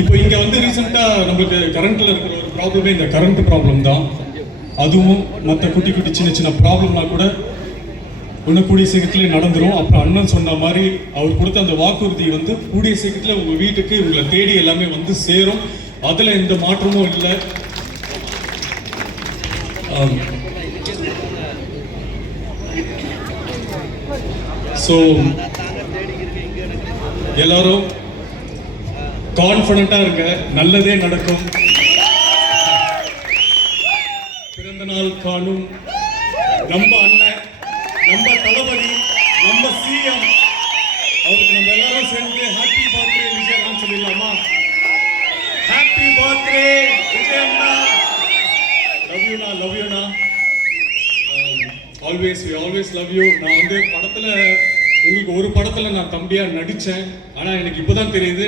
இப்போ இங்க வந்து ரீசெண்டா நம்மளுக்கு கரண்ட்ல இருக்கிற ஒரு ப்ராப்ளமே இந்த கரண்ட் ப்ராப்ளம் தான். அதுவும் மற்ற குட்டி குட்டி சின்ன சின்ன ப்ராப்ளம்னா கூட இன்னும் கூடிய சீக்கிரத்திலே நடந்துரும். அப்புறம் அண்ணன் சொன்ன மாதிரி அவர் கொடுத்த அந்த வாக்குறுதி வந்து கூடிய சீக்கிரத்தில் உங்க வீட்டுக்கு உங்களை தேடி எல்லாமே வந்து சேரும். அதுல எந்த மாற்றமும் இல்லை. ஸோ எல்லாரும் கான்ஃபிடண்டா இருங்க, நல்லதே நடக்கும். பிறந்த நாள் காணும் நம்ம அண்ணன், நம்ம தளபதி, நம்ம சிஎம், அவருக்கு நம்ம எல்லாரும் சேர்ந்து ஹாப்பி பர்த்டே விஜயண்ணா சொல்லிடலாமா? ஹாப்பி பர்த்டே விஜயண்ணா, லவ் யூண்ணா. Always we always love you. நான் வந்து படத்துல உங்களுக்கு ஒரு படத்துல நான் தம்பியா நடிச்சேன். ஆனா எனக்கு இப்பதான் தெரியுது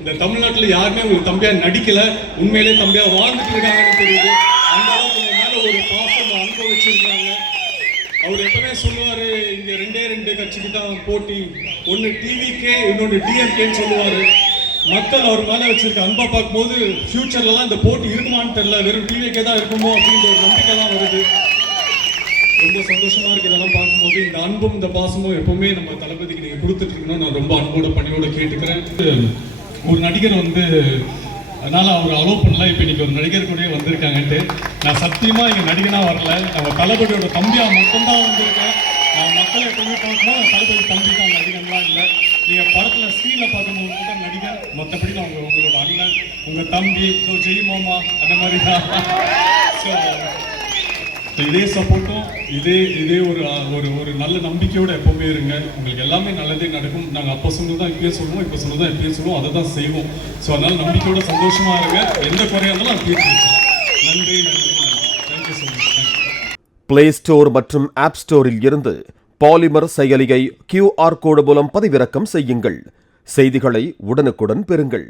இந்த தமிழ்நாட்டுல யாருமே உங்களுக்கு தம்பியா நடிக்கல, உண்மையிலே தம்பியா வாழ்ந்துட்டு இருக்காங்கன்னு தெரியுது. அந்த அளவுக்கு உங்க மேல ஒரு பாசம் அன்பு வச்சிருக்காங்க. அவர் எப்பவுமே சொல்லுவாரு, இங்க ரெண்டே கட்சிக்கு தான் போட்டி, ஒன்னு டிவிகே இன்னொன்னு டிஎம்கேன்னு சொல்லுவாரு. மக்கள் அவர் மேல வச்சிருக்க அன்பா பார்க்கும்போது ஃபியூச்சர்லாம் இந்த போட்டி இருக்குமான்னு தெரியல, வெறும் டிவிகே தான் இருக்குமோ அப்படின்ற ஒரு நம்பிக்கை தான் வருது. ரொம்ப சந்தோஷமா இருக்கு இதெல்லாம் பார்க்கும்போது. இந்த அன்பும் இந்த பாசமும் எப்பவுமே நம்ம தளபதிக்கு நீங்க கொடுத்துட்டு இருக்கணும். நான் ரொம்ப அன்போட பணியோட கேட்டுக்கிறேன். ஒரு நடிகர் வந்து அதனால அவர் அலோவ் பண்ணல. இப்போ இன்னைக்கு ஒரு நடிகர் கூட வந்திருக்காங்கன்ட்டு நான் சத்தியமா இங்க நடிகனா வரல, நம்ம தளபதியோட தம்பியா மட்டும்தான் வந்திருக்கேன். நான் மக்களை எப்பவுமே பார்க்கணும், தளபதி தம்பி தான், நடிகன்லாம் இல்லை. நீங்க படத்துல ஸ்க்ரீன்ல பார்க்கும்போது மட்டும் நடிகர், மற்றபடி நான் உங்களோட அண்ணன், உங்க தம்பி, ஜெய் மாமா அந்த மாதிரி தான். இதே சப்போர்ட்டும் இதே ஒரு நல்ல நம்பிக்கையோட எப்பவுமே இருங்க. உங்களுக்கு எல்லாமே நல்லதே நடக்கும். நாங்கள் அப்போ சொன்னதான் இப்பயே சொல்லுவோம், இப்போ சொன்னதான் இப்பயே சொல்லுவோம், அதை தான் செய்வோம். ஸோ அதனால நம்பிக்கையோட சந்தோஷமா இருங்க. எந்த குறையா இருந்தாலும் அது தீர்த்து. நன்றி. Thank you so much. Play store மற்றும் ஆப் ஸ்டோரில் இருந்து பாலிமர் செயலியை QR கோடு மூலம் பதிவிறக்கம் செய்யுங்கள். செய்திகளை உடனுக்குடன் பெறுங்கள்.